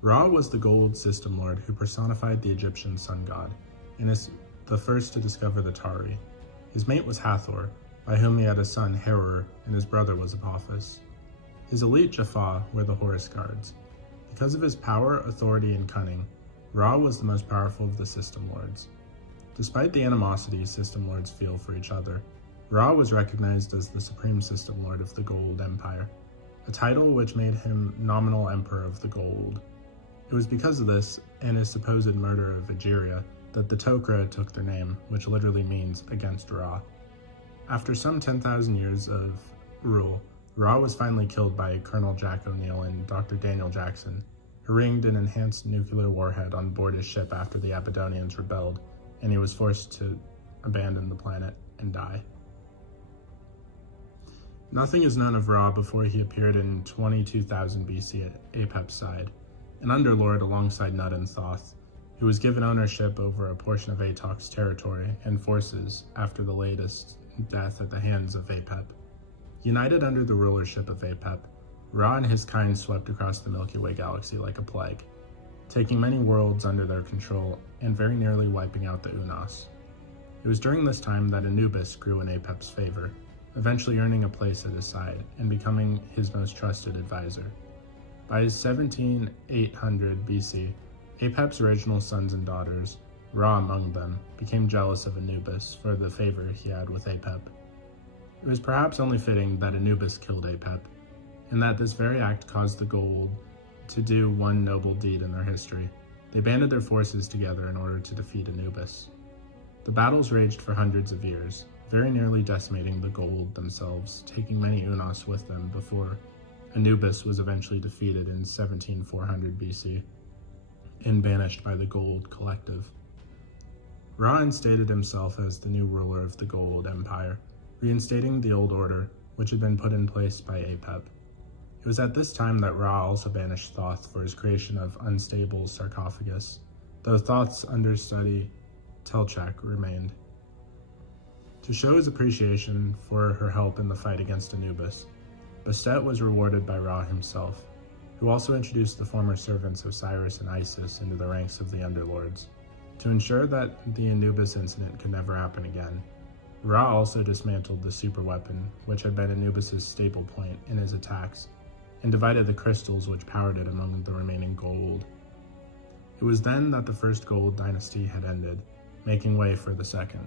Ra was the Goa'uld system lord who personified the Egyptian sun god, and is the first to discover the Tari. His mate was Hathor, by whom he had a son Herer, and his brother was Apophis. His elite Jaffa were the Horus guards. Because of his power, authority, and cunning, Ra was the most powerful of the system lords. Despite the animosity system lords feel for each other, Ra was recognized as the supreme system lord of the Goa'uld Empire, a title which made him nominal emperor of the Goa'uld. It was because of this, and his supposed murder of Egeria, that the Tok'ra took their name, which literally means against Ra. After some 10,000 years of rule, Ra was finally killed by Colonel Jack O'Neill and Dr. Daniel Jackson, who ringed an enhanced nuclear warhead on board his ship after the Abydonians rebelled, and he was forced to abandon the planet and die. Nothing is known of Ra before he appeared in 22,000 BC at Apep's side, an underlord alongside Nud and Thoth, who was given ownership over a portion of Atok's territory and forces after the latest death at the hands of Apep. United under the rulership of Apep, Ra and his kind swept across the Milky Way galaxy like a plague, taking many worlds under their control and very nearly wiping out the Unas. It was during this time that Anubis grew in Apep's favor, eventually earning a place at his side and becoming his most trusted advisor. By 17800 BC, Apep's original sons and daughters, Ra among them, became jealous of Anubis for the favor he had with Apep. It was perhaps only fitting that Anubis killed Apep, and that this very act caused the Goa'uld to do one noble deed in their history. They banded their forces together in order to defeat Anubis. The battles raged for hundreds of years, very nearly decimating the Goa'uld themselves, taking many Unas with them before Anubis was eventually defeated in 17400 BC and banished by the Goa'uld collective. Ra instated himself as the new ruler of the Goa'uld Empire, reinstating the old order, which had been put in place by Apep. It was at this time that Ra also banished Thoth for his creation of unstable sarcophagus, though Thoth's understudy Telchak remained. To show his appreciation for her help in the fight against Anubis, Bastet was rewarded by Ra himself, who also introduced the former servants of Cyrus and Isis into the ranks of the Underlords. To ensure that the Anubis incident could never happen again, Ra also dismantled the superweapon, which had been Anubis' staple point in his attacks, and divided the crystals which powered it among the remaining Goa'uld. It was then that the first Goa'uld dynasty had ended, making way for the second.